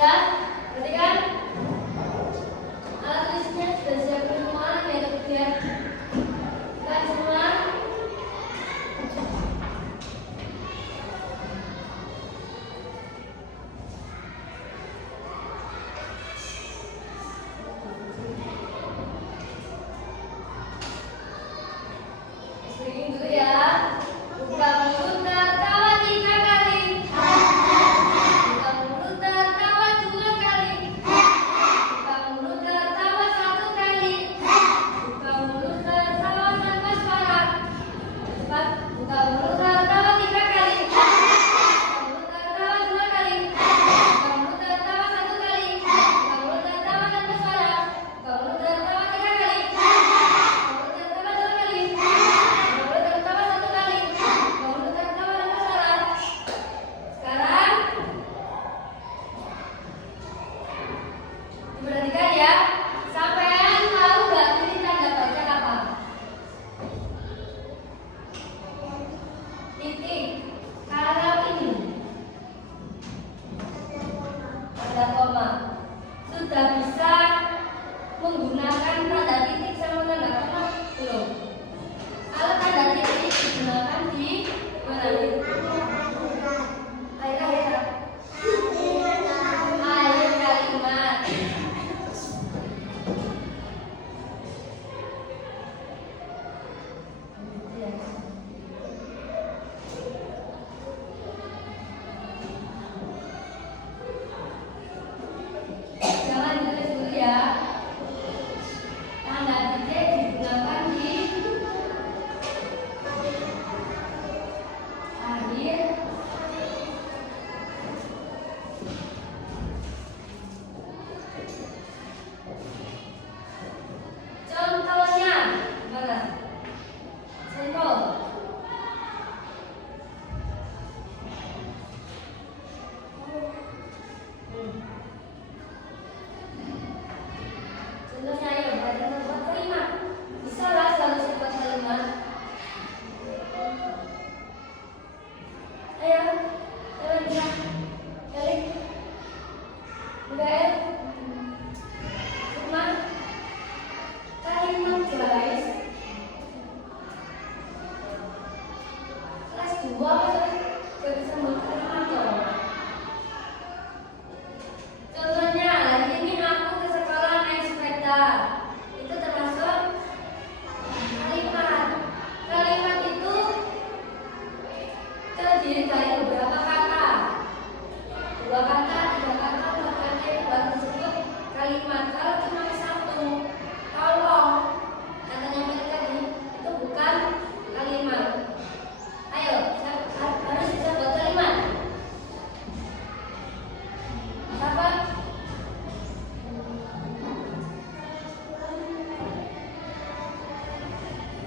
Berarti kan alat tulisnya sudah siapin semua ya kemudian kan semua. Speaking dulu ya. Buka mulut tertawa 3 kali. Buka mulut tertawa 2 kali. Buka mulut tertawa 1 kali. Buka mulut tertawa tanpa suara. Cepat. Buka mulut tertawa 3 kali. Buka mulut tertawa 2 kali. Buka mulut tertawa 1 kali. Buka mulut tertawa tanpa suara. Buka mulut tertawa 3 kali. Buka mulut tertawa 2 kali. Mulut tertawa 1 kali. Mulut tertawa tanpa suara. Sekarang diperhatikan ya. Sampean tahu nggak ini tanda baca apa? Titik. Kalau ini tanda koma. Sudah bisa menggunakan tanda titik sama tanda koma belum? Kalau tanda titik digunakan di mana nih? Akhir kalimat. Jangan ditulis dulu ya. Tanda titik digunakan di akhir contohnya mana? Contoh. Contohnya ayo berarti membuat kalimat. Bisa lah selalu buat kalimat. Ayo, kalian bisa. Kali. Mikael. Sukma. Kalimat guys. Kelas 2 gak bisa buat kalimat loh. Contohnya hari ini aku ke sekolah naik sepeda. Itu termasuk kalimat. Kalimat itu terdiri dari beberapa kata. 2 kata, 3 kata, 4 kata yang buat disebut kalimat. Kalau cuma 1, tolong katanya mereka tadi itu bukan kalimat. Ayo, harus bisa buat kalimat. Siapa?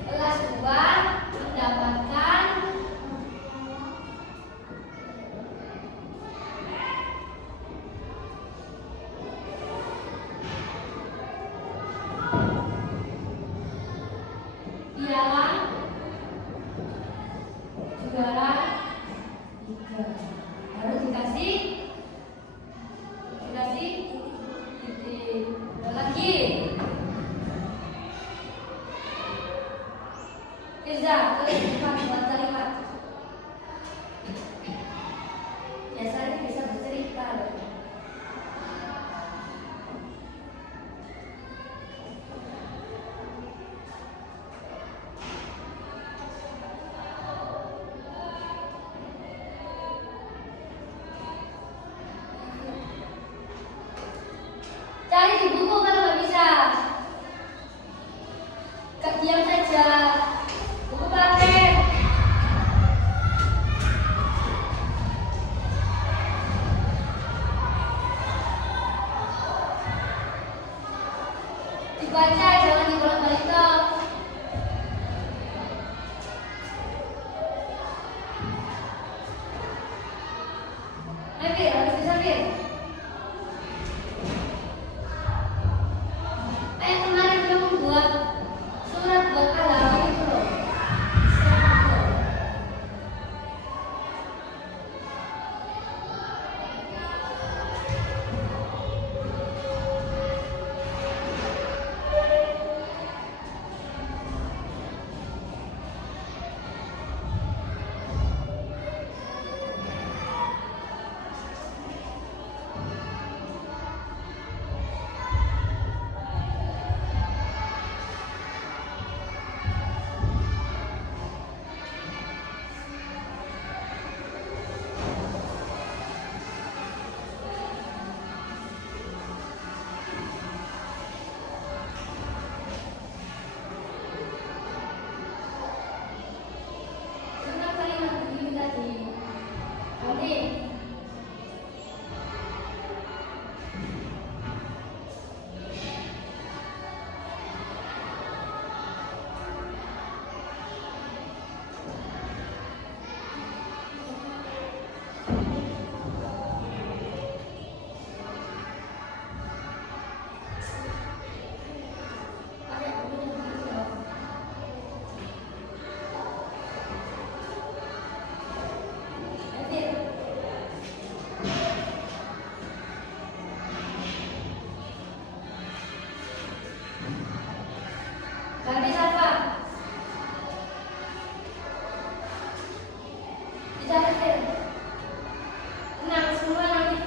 Kelas 2 mendapatkan piala juara 3. Harus dikasih titik. Lagi Firza, tulis 4 buat kalimat. Biasanya bisa bercerita loh. Cari di buku kalau nggak bisa. Diam saja. Buku praktek. Dibaca, jangan dibolak-balik toh. Fir, harus bisa Fir. Kemarin belum membuat surat buat pahlawan itu loh.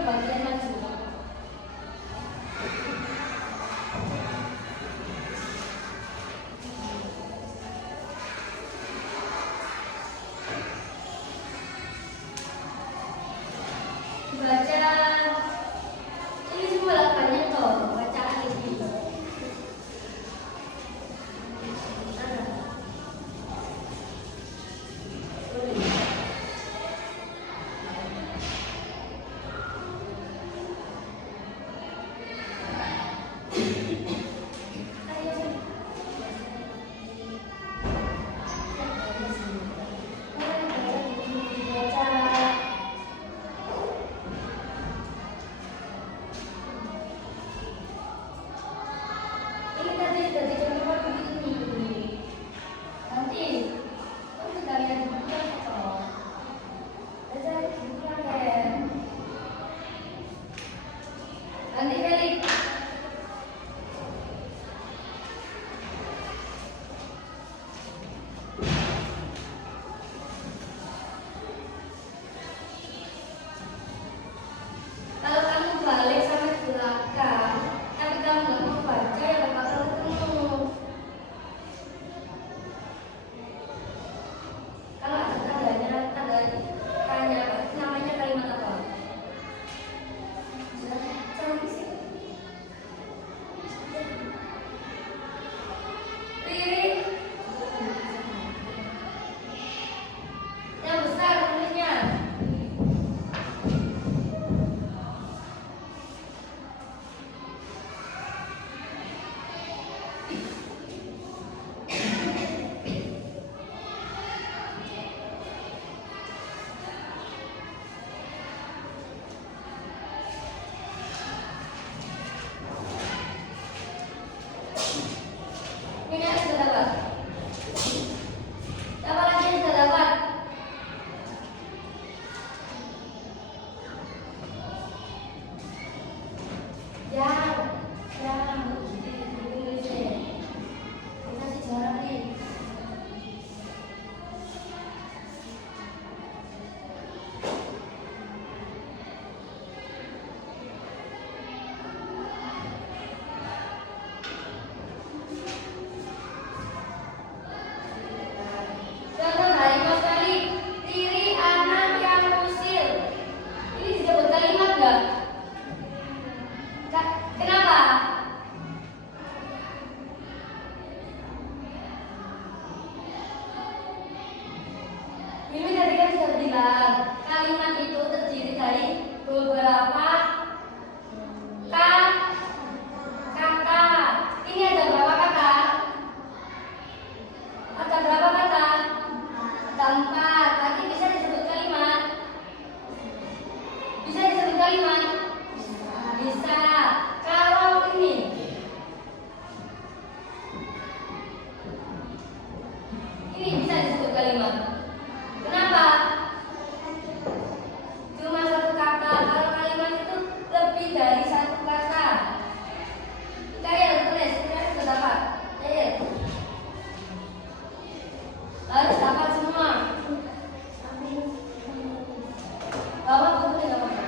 bagian maju. Baca ini semua lakukannya toh bacaan ini. Kalau kamu balik sampai belakang, tapi kamu nggak mau baca, ya nggak bakal ketemu. Kalau ada tandanya, tanya namanya kalimat apa? Cantik sih. Riri. Yang besar tulisnya. Ini yang sudah dapat. Siapa lagi yang sudah dapat? Jangan ditulisnya. Dikasih jarak nih. Contoh dari Mas Kali, Riri anak yang usil. Ini disebut kalimat nggak? Kenapa? Mimi tadi kan sudah bilang kalimat itu terdiri dari beberapa kata. Ini ada berapa kata? Ada berapa kata? Ada 4. Lagi bisa disebut kalimat? Bisa disebut kalimat? Bisa. Kalau ini bisa disebut kalimat. Kenapa? Cuma satu kata. Kalau kalimat itu lebih dari satu kata. Kayak tulis, kita sudah dapat. Harus dapat semua. Bawa buku nggak apa-apa.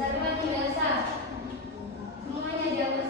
Sarma Dinasa. Semuanya dihapus.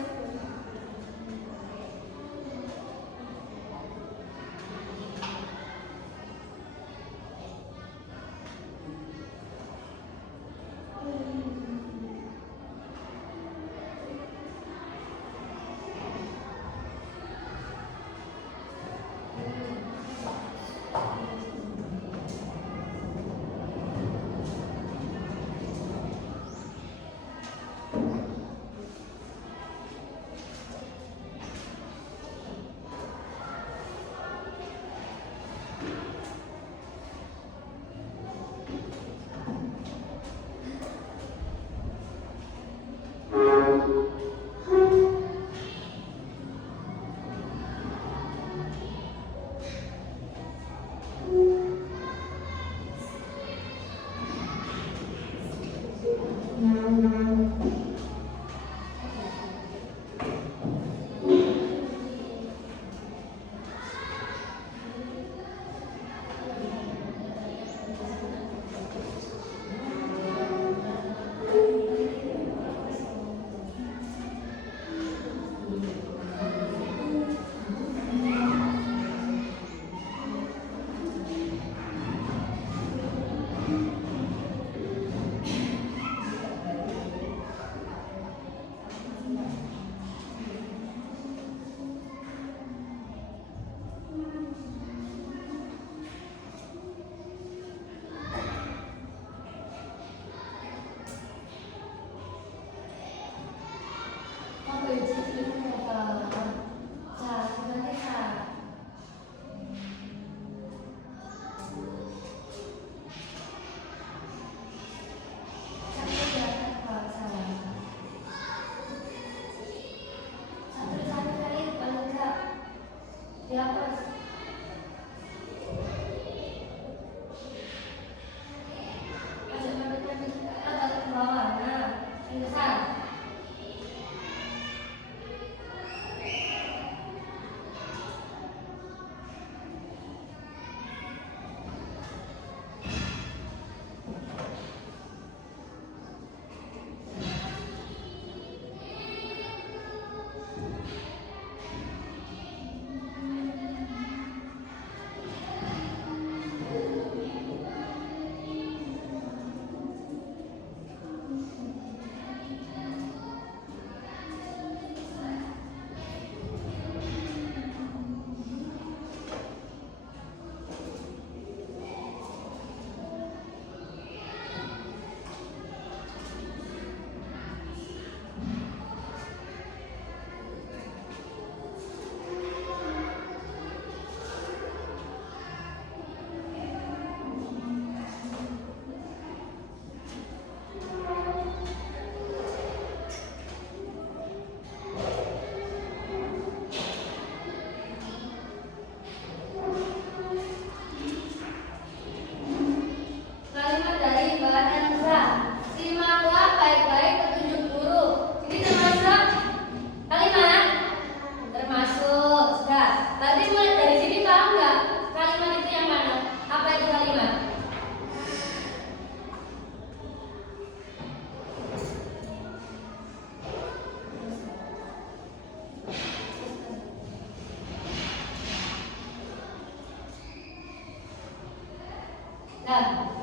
Nah,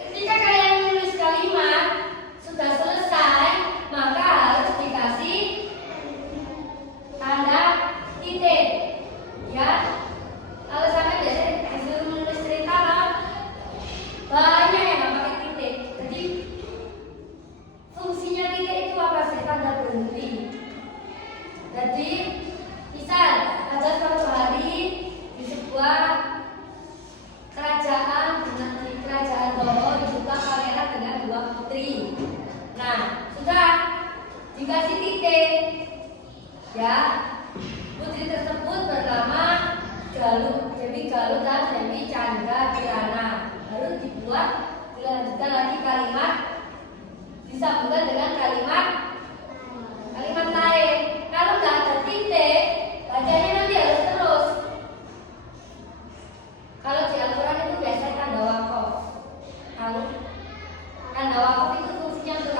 ketika kalian menulis kalimat sudah selesai, maka harus dikasih tanda titik. Ya, kalau sampai biasanya disuruh menulis cerita kan banyak yang nggak pakai titik. Jadi fungsinya titik itu apa sih? Tanda berhenti. Jadi misal ada suatu hari di sebuah kerajaan Doro hiduplah pangeran dengan 2 putri. Nah, sudah dikasih titik. Ya, putri tersebut bernama Galuh, Dewi Galuh dan Dewi Chandra Kirana. Lalu dilanjutkan lagi kalimat, disambungkan dengan kalimat lain. Kalau nggak ada titik, bacanya nanti harus terus. Kalau di Al-Quran itu biasanya tanda wakaf. Kalau tanda wakaf itu fungsinya untuk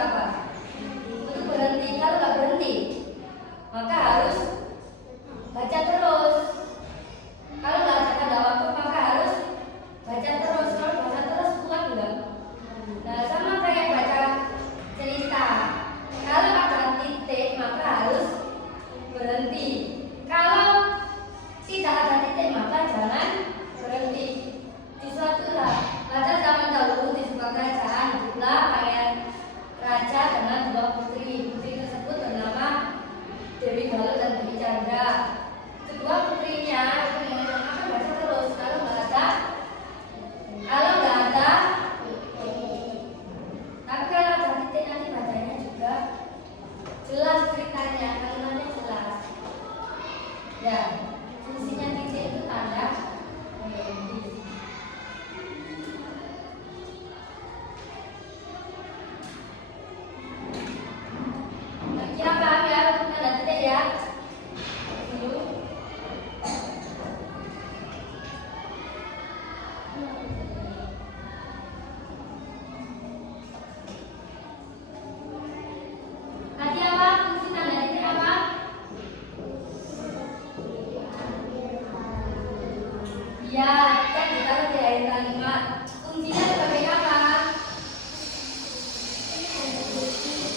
Ya, cek ditaruh di akhir kalimat. Kuncinya sebagai apa?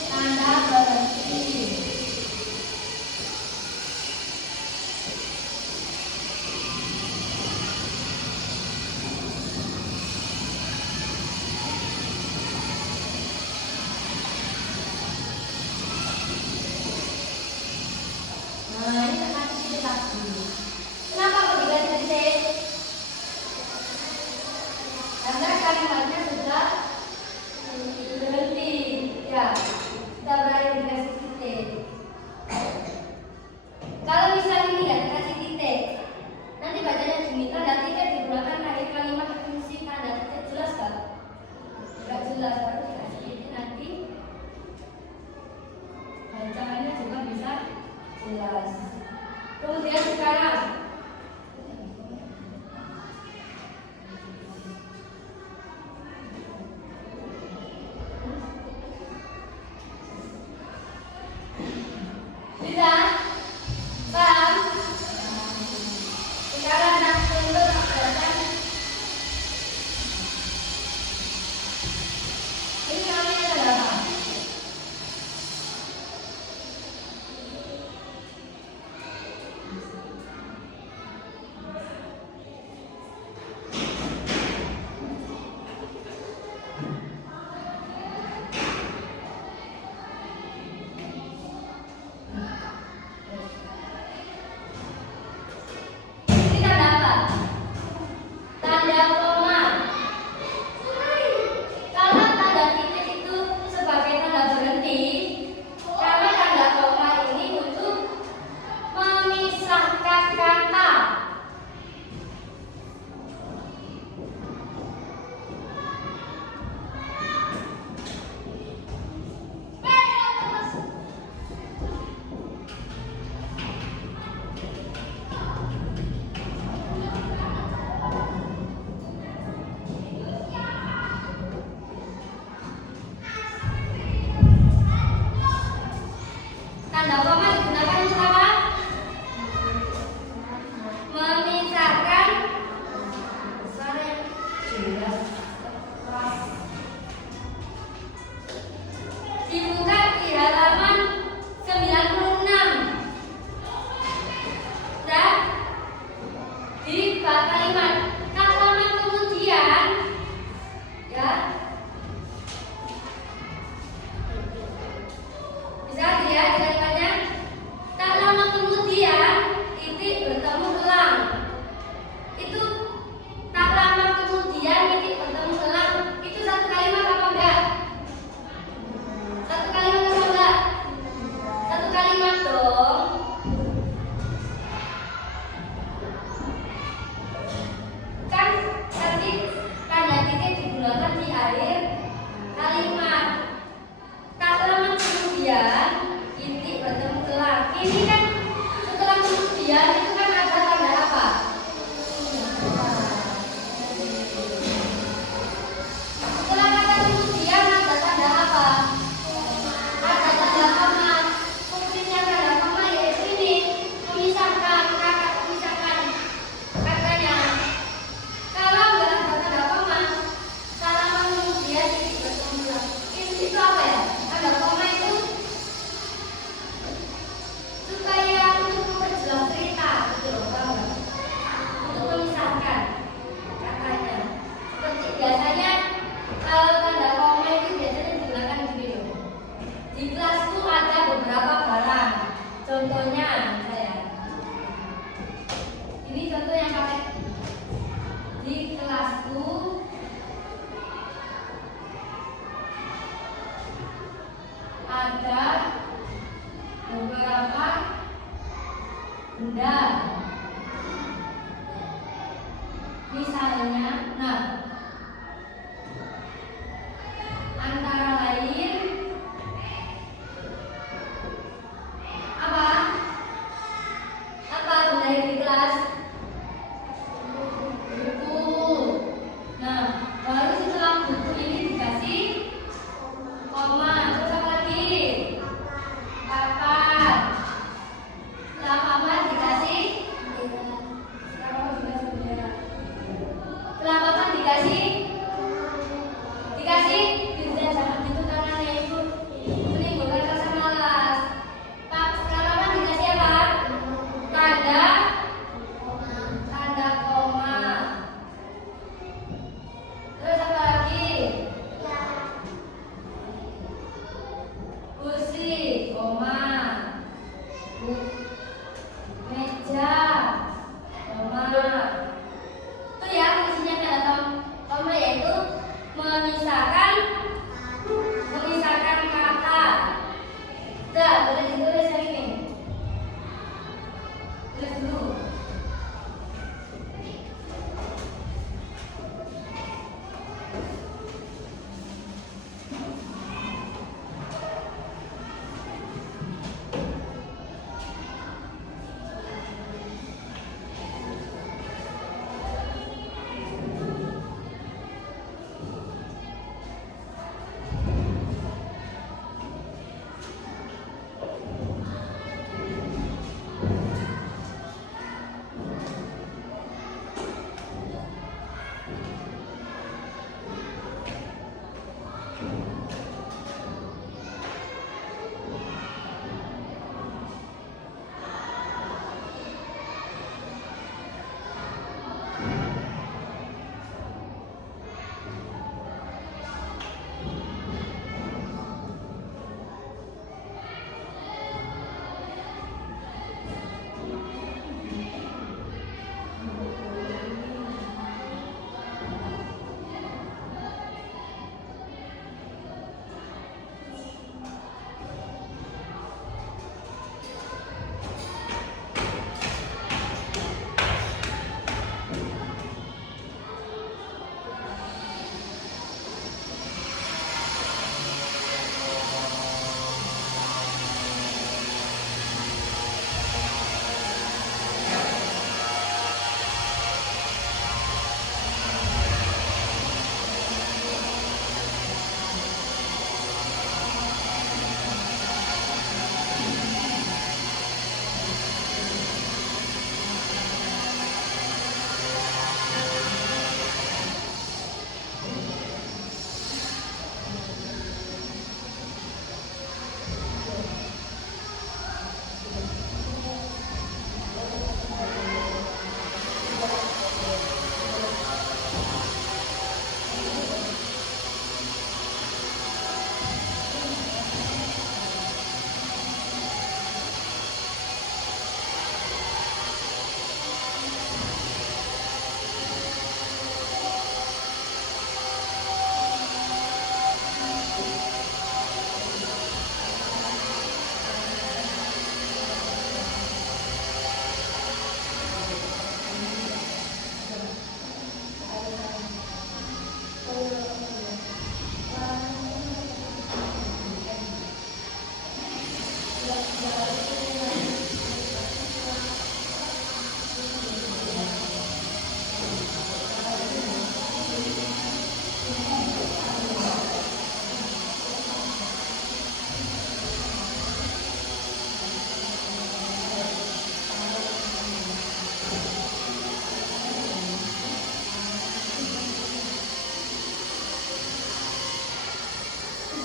Tanda berhenti. Nah, ini termasuk titik lagi. Kenapa kok dikasih titik? Karena kalimatnya sudah berhenti. Ya, sudah berakhir dikasih titik. Kalau misalnya ini nggak dikasih titik, nanti bacanya gini, tanda titik digunakan akhir kalimat fungsi tanda titik, jelas kan? Nggak jelas, harus dikasih titik nanti bacaannya juga bisa jelas. Kemudian sekarang bisa paham? Sekarang nak untuk bacaan ini namanya adalah apa?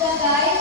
Udah guys,